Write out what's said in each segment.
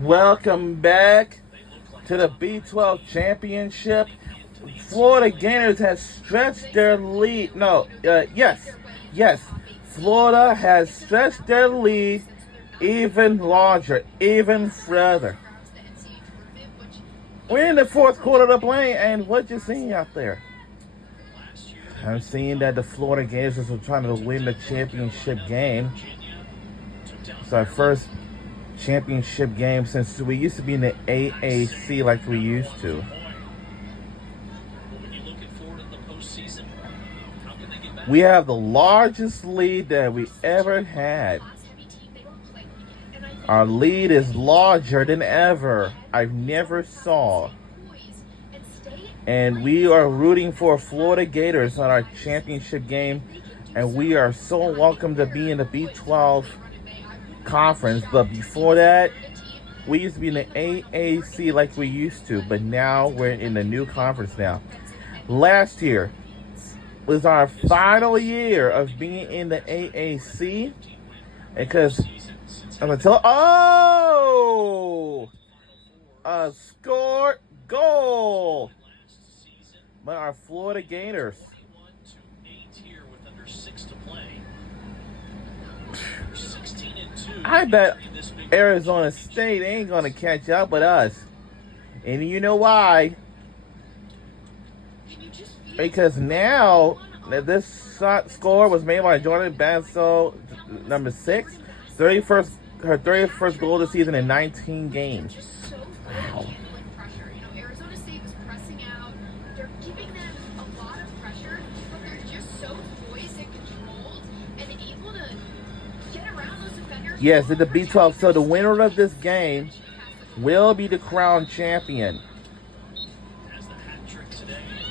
Welcome back to the B12 Championship. Florida Gators has stretched their lead. Yes. Florida has stretched their lead even larger, even further. We're in the fourth quarter of the play, and what you seeing out there? I'm seeing that the Florida Gators are trying to win the championship game. It's our first championship game since we used to be in the AAC like we used to. We have the largest lead that we ever had. Our lead is larger than ever. I've never saw. And we are rooting for Florida Gators on our championship game. And we are so welcome to be in the B12 conference. But before that, we used to be in the AAC like we used to. But now we're in the new conference now. Last year was our final year of being in the AAC. Because I'm going to tell... A scored goal by our Florida Gators. I bet Arizona State ain't going to catch up with us. And you know why? Because now that this shot score was made by Jordan Basso, number 6, her 31st goal this season in 19 games. Wow. Arizona State was pressing out. They're giving them a lot of pressure, but they're just so poised and controlled and able to get around those defenders. Yes, in the B12. So the winner of this game will be the crowned champion.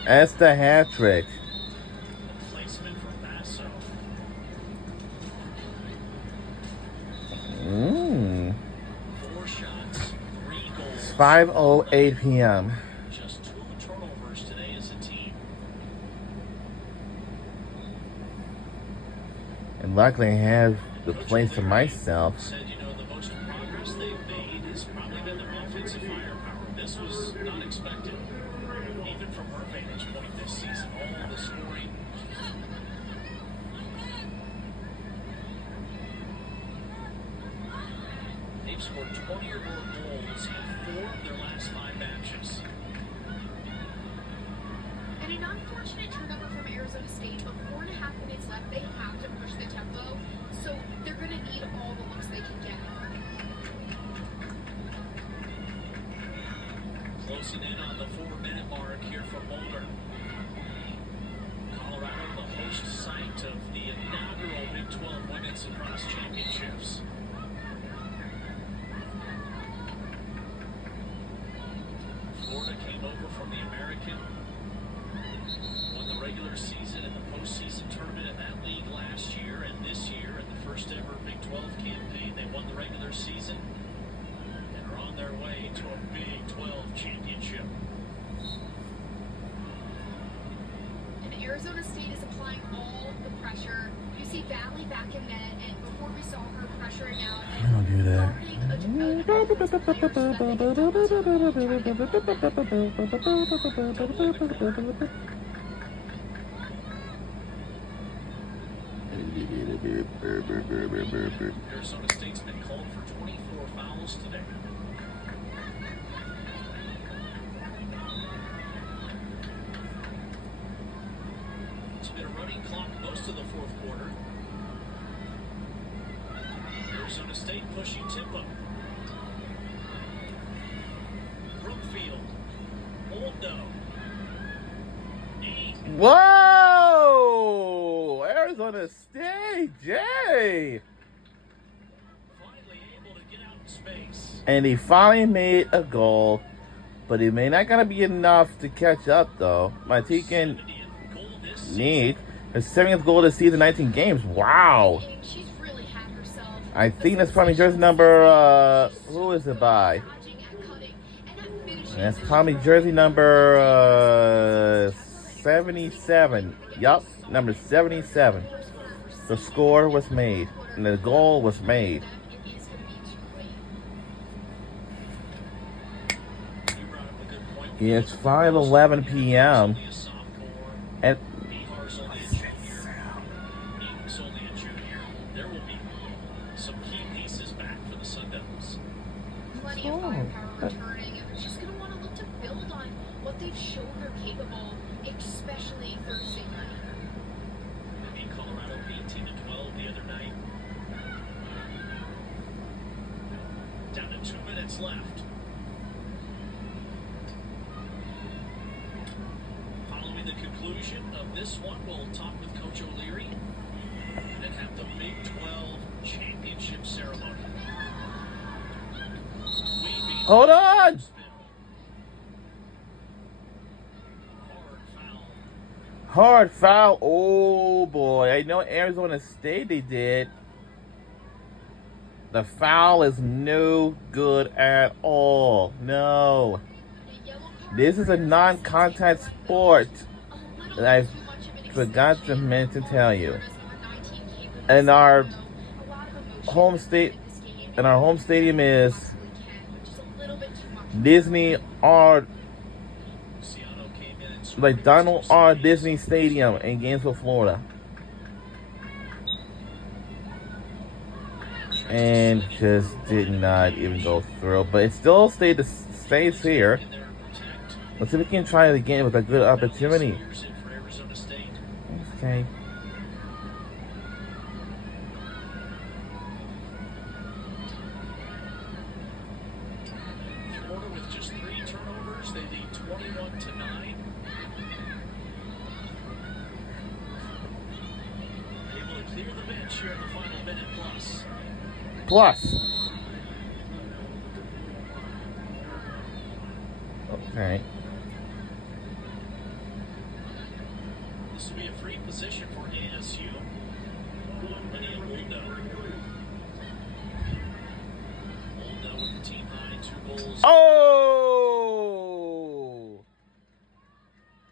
That's the hat trick. It's 5:08 p.m. Just 2 turnovers today as a team. And luckily I have the place to myself. Said, the most progress they've made has probably been their offensive firepower. This was not expected, even from her vantage point this season. All the scoring. They've scored 20 or more goals in 4 of their last 5 matches. And an unfortunate turnover from Arizona State, but 4.5 minutes left. They have to push the tempo, so they're going to need all the looks they can get. Closing in on the 4-minute mark here from Boulder. Colorado, the host site of the inaugural Big 12 Women's Lacrosse Championships. Florida came over from the American, won the regular season and the postseason tournament in that league last year, and this year in the first ever Big 12 campaign, they won the regular season and are on their way to a Big 12 championship. And Arizona State is applying all the pressure. You see Valley back in net, and before we saw her pressuring out and Don't do that. Arizona State's been called for 24 fouls today. It's been a running clock most of the fourth quarter. Arizona State pushing tempo. Brookfield. Oldo. Whoa! Arizona State, Jay! Finally able to get out in space. And he finally made a goal, but it may not gonna be enough to catch up though. Matikan Neat, his 70th goal this season, 19 games. Wow! she's really had herself. I think that's probably jersey number, who is it by? That's probably jersey number 77. Yup, number 77. The score was made, and the goal was made. It's 5:11 p.m. Only a sophomore. and Bihar's only a junior. Eaton's only a junior. There will be some key pieces back for the Sun Devils. Plenty of firepower returning, and they're just going to want to look to build on what they've shown they're capable, especially Thursday night. They beat Colorado 18-12 the other night. Down to 2 minutes left. Following the conclusion of this one, we'll talk with Coach O'Leary and have the Big 12 championship ceremony. hold on. Hard foul. Oh boy. I know Arizona State they did. The foul is no good at all. No. This is a non-contact sport. And I forgot to mention to tell you. And our home stadium is Disney R. Like Donald R. Disney Stadium in Gainesville, Florida. And just did not even go through. But it still stays here. Let's see if we can try it again with a good opportunity. Okay. Florida with just 3 turnovers, they lead 21-9. Able to clear the bench here in the final minute plus. Okay. This will be a free position for ASU. Lydia Woldo. Woldo with the team high 2 goals. Oh!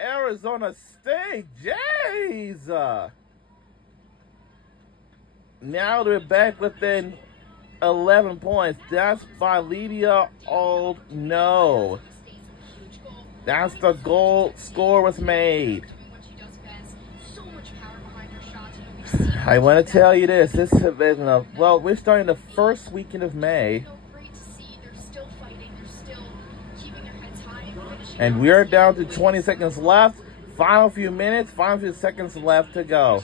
Arizona State, jeez! Now they're back within 11 points. That's by Lydia. Oh no! That's the goal. Score was made. I want to tell you this. This has been well. We're starting the first weekend of May, and we're down to 20 seconds left. Final few minutes. Final few seconds left to go.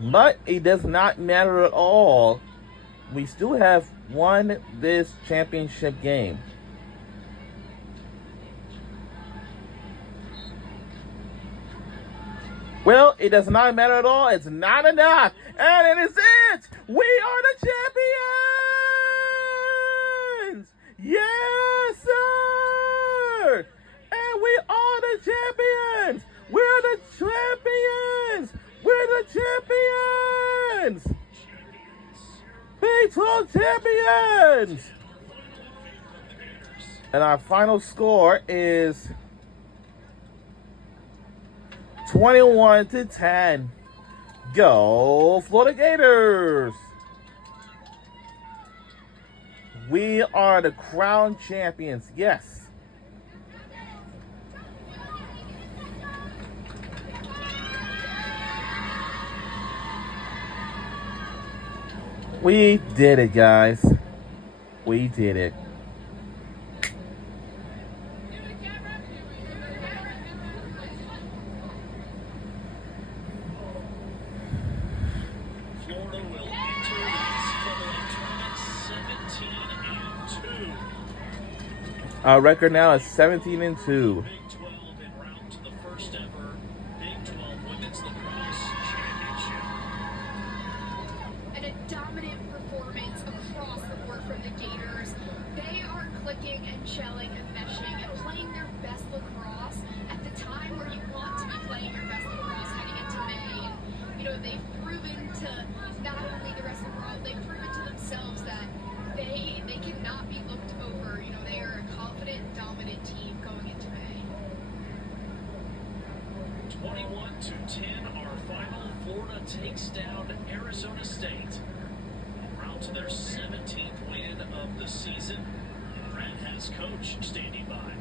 But it does not matter at all. We still have won this championship game. Well, it does not matter at all. It's not enough. And it is it. We are the champions. Yes, sir. And we are the champions. We're the champions. We're the champions. Big 12 champions. And our final score is 21-10. Go Florida Gators! We are the crown champions. Yes. We did it, guys. We did it. Florida will enter the NCAA tournament 17-2. Our record now is 17-2. Big 12 en route to the first ever Big 12 Women's Lacrosse Championship. And a dominant performance across the board from the Gators. They are clicking and shelling and meshing and playing their best lacrosse at the time where you want to be playing your best lacrosse heading into May. And, they've proven to not only the rest of the world, they've proven to themselves that they cannot be looked over. They are a confident, dominant team going into May. 21-10, our final. Florida takes down Arizona State. En route to their 17th win of the season. Brad has coach standing by.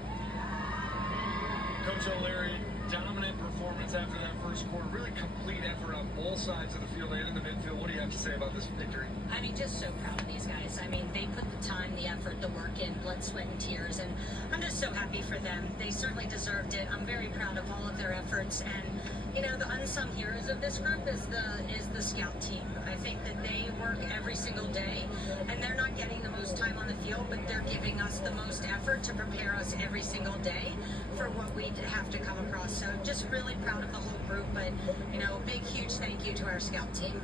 Coach O'Leary, dominant performance after that first quarter. Really complete effort on both sides of the field and in the midfield. What do you have to say about this victory? I mean, just so proud of these guys. I mean, they put the time, the effort, the work in, blood, sweat, and tears, and I'm just so happy for them. They certainly deserved it. I'm very proud of all of their efforts, and you know, the unsung heroes of this group is the scout team. I think that they work every single day, and they're not getting the most time on the field, but they're giving us the most effort to prepare us every single day for what we have to come across. So just really proud of the whole group, but you know, big, huge thank you to our scout team.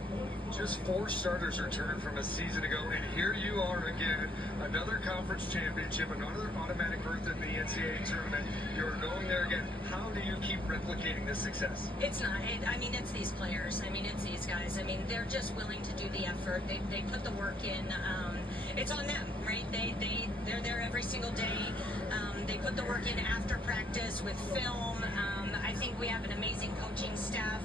Just 4 starters returned from a season ago, and here you are again, another conference championship, another automatic berth in the NCAA tournament. You're going there again. How do you keep replicating this success? It's not. I mean, it's these players. I mean, it's these guys. I mean, they're just willing to do the effort. They put the work in. It's on them, right? They're there every single day. They put the work in after practice with film. I think we have an amazing coaching staff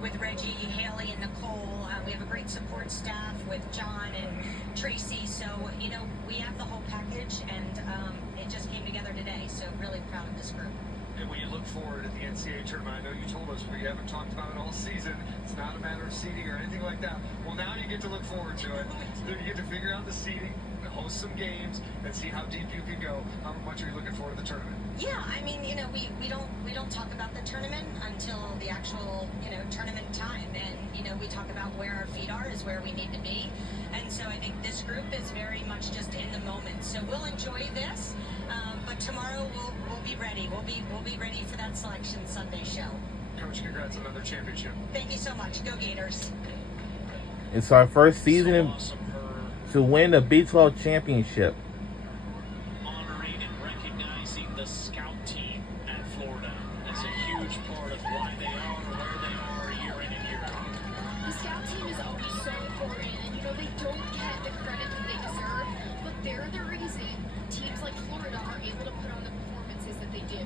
with Reggie, Haley, and Nicole. We have a great support staff with John and Tracy. So, you know, we have the whole package, and it just came together today. So really proud of this group. And when you look forward at the NCAA tournament, I know you told us we haven't talked about it all season. It's not a matter of seeding or anything like that. Well, now you get to look forward to it. You get to figure out the seeding, host some games, and see how deep you can go. How much are you looking forward to the tournament? Yeah, I mean, you know, we don't talk about the tournament until the actual, you know, tournament time, and you know, we talk about where our feet are is where we need to be, and so I think this group is very much just in the moment. So we'll enjoy this, but tomorrow we'll be ready. We'll be ready for that Selection Sunday show. Coach, congrats on another championship. Thank you so much. Go Gators. It's our first season Awesome. to win the Big 12 championship. Honoring and recognizing the scout team at Florida as a huge part of why they are where they are year in and year out. The scout team is always so important, and you know, they don't get the credit that they deserve, but they're the reason teams like Florida are able to put on the performances that they do.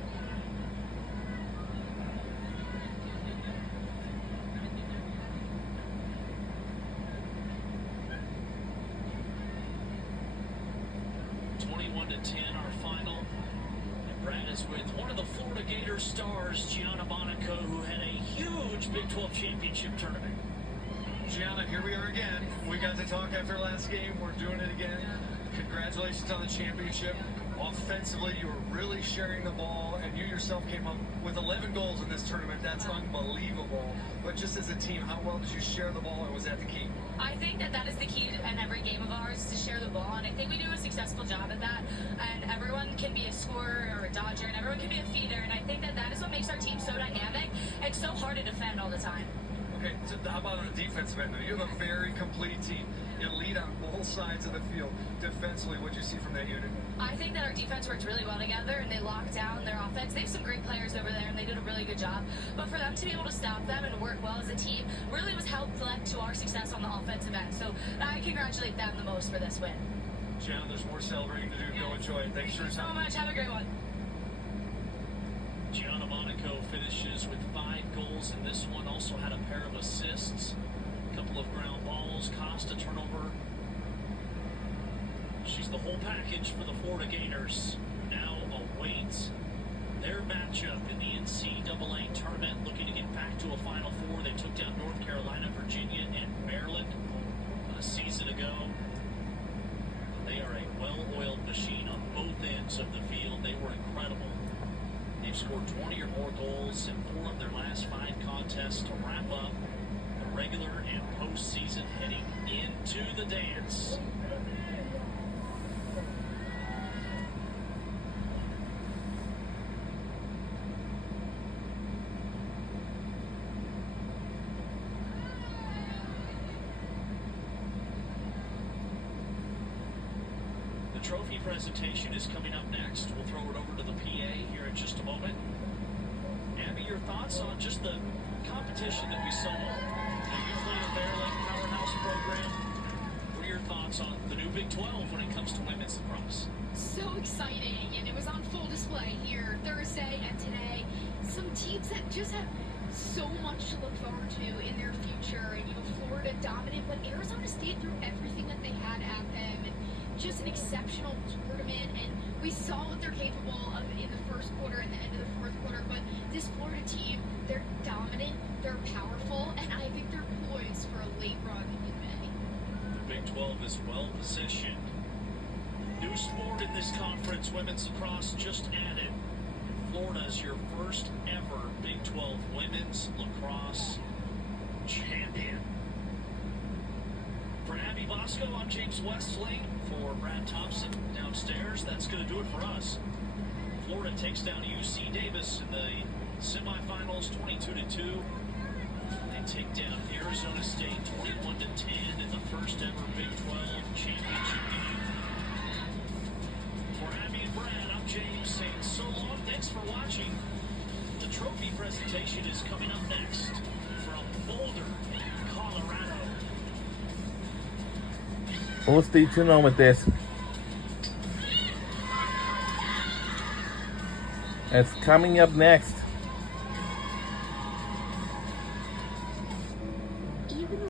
Our final. And Brad is with one of the Florida Gators stars, Gianna Monaco, who had a huge Big 12 championship tournament. Gianna, here we are again. We got to talk after last game. We're doing it again. Congratulations on the championship. Offensively, you were really sharing the ball, and you yourself came up with 11 goals in this tournament. That's unbelievable. But just as a team, how well did you share the ball, and was that the key? I think that is the key in every game of ours, to share the ball, and I think we do a successful job at that. And everyone can be a scorer or a dodger, and everyone can be a feeder, and I think that is what makes our team so dynamic and so hard to defend all the time. Okay, so how about on the defensive end? You have a very complete team. You lead on both sides of the field. Defensively, what do you see from that unit? I think that our defense worked really well together, and they locked down their offense. They have some great players over there, and they did a really good job. But for them to be able to stop them and work well as a team really was helped led to our success on the offensive end. So I congratulate them the most for this win. Gianna, there's more celebrating to do. Go enjoy it. Thanks for your Thank you so time. much. Have a great one. Gianna Monaco finishes with 5 goals in this one. Also had a pair of assists, a couple of ground balls, cost a turnover. She's the whole package for the Florida Gators. Now awaits their matchup in the NCAA tournament, looking to get back to a Final Four. They took down North Carolina, Virginia, and Maryland a season ago. They are a well-oiled machine on both ends of the field. They were incredible. They've scored 20 or more goals in 4 of their last 5 contests to wrap up the regular and postseason, heading into the dance. The trophy presentation is coming up next. We'll throw it over to the PA here in just a moment. Abby, your thoughts on just the competition that we saw? You play a Bear Lake Powerhouse program. What are your thoughts on the new Big 12 when it comes to women's lacrosse? So exciting, and it was on full display here Thursday and today. Some teams that just have so much to look forward to in their future, and you know, Florida dominant, but Arizona State threw everything that they had at them, and just an exceptional tournament, and we saw what they're capable of in the first quarter and the end of the fourth quarter. But this Florida team, they're dominant, they're powerful, and I think they're poised for a late run in May. The Big 12 is well positioned. New sport in this conference, women's lacrosse just added. Florida's your first ever Big 12 women's lacrosse champion. For Abby Bosco, I'm James Westley. For Brad Thompson downstairs, that's going to do it for us. Florida takes down UC Davis in the semifinals 22-2. They take down Arizona State 21-10 in the first ever Big 12 championship game. For Abby and Brad, I'm James saying so long. Thanks for watching. The trophy presentation is coming up next from Boulder, Colorado. We'll stay tuned on with this. It's coming up next.